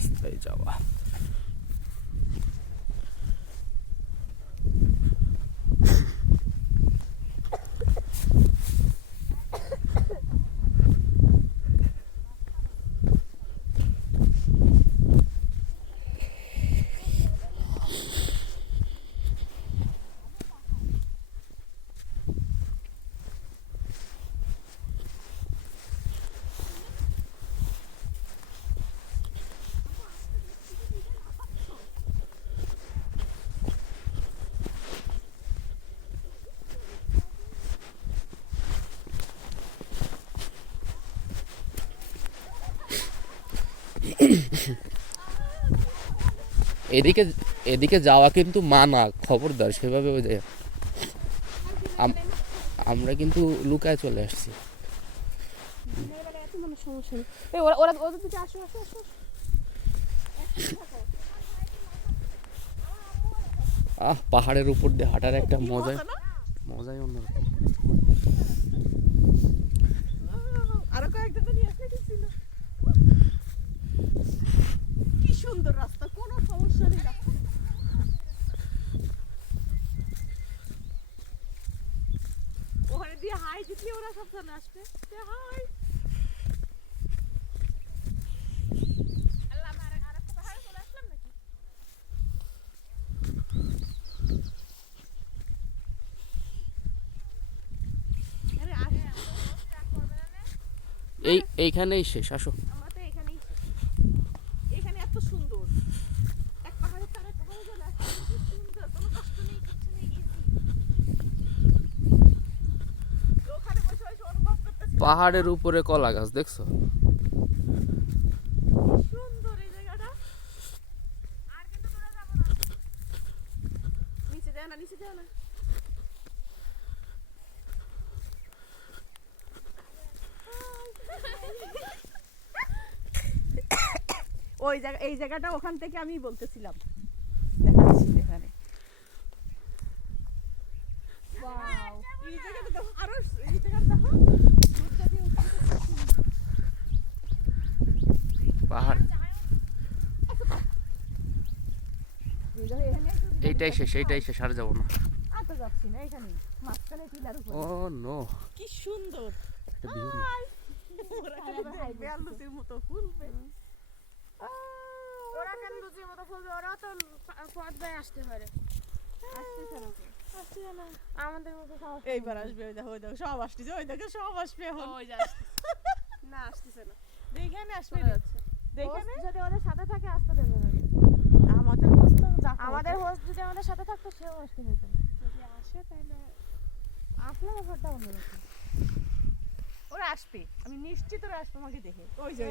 রাস্তায় যাওয়া। এদিকে এদিকে যাওয়া কিন্তু মানা, খবরদার সেভাবে ওই যে আমরা কিন্তু লুকায় চলে আসছি। পাহাড়ের উপর দিয়ে হাঁটার একটা মজাই অন্যরকম। কি সুন্দর রাস্তা, কোনো সমস্যা নেই। ওখানে দিয়ে হাই দিলে ওরা সব চলে আসবে। হাই এইখানেই শেষ, আসো। এখানে এত সুন্দর, এক পাহাড়ের তার এক পাহাড়ে চলে আসছে, সুন্দর, কোনো কষ্ট নেই, কিছু নেই, ওখানে বসে বসে অনুভব করতেছি পাহাড়ের উপরে কলা গাছ দেখছো? সুন্দর এই জায়গাটা। আর কিন্তু দূরে যাবো না, নিচে যায় না, নিচে যায় না। ওই জায়গা, এই জায়গাটা ওখান থেকে আমি বলতেছিলাম, দেখাচ্ছি এখানে। এই জায়গাটা দেখো, আরো এই জায়গাটা দেখো, পাহাড় এইটাই শেষ, এইটাই শেষ, আর যাবো না। আর তো যাচ্ছি না, এখানে মাঝখানে টিলার উপর। ও নো, কি সুন্দর একটা ভিউ। বেয়ালুতির মতো ফুলবে। ওরা কেন লুচির মতো ফুলবে? ওরা তো পথ বেয়ে আসতে পারে। আসতেছে না, আসছে না, আমাদের মতো সাহস এইবার আসবে। ওই দেখো, ওই দেখো সব আসতেছে, ওই দেখো সব আসবে এখন। ওই যে না, আসতেছে না, দেখেনে আসবে, চলে যাচ্ছে। দেখেনে। যদি ওদের সাথে থাকে আসতে দেবে না। আমাদের হোস্ট তো আমাদের হোস্ট যদি আমাদের সাথে থাকতো সেও আসতে দিত না। যদি আসে তাহলে আসলে ব্যাপারটা অন্যরকম। ওরা আসবে, আমি নিশ্চিত ওরা আসবে আমাকে দেখে। ওই যে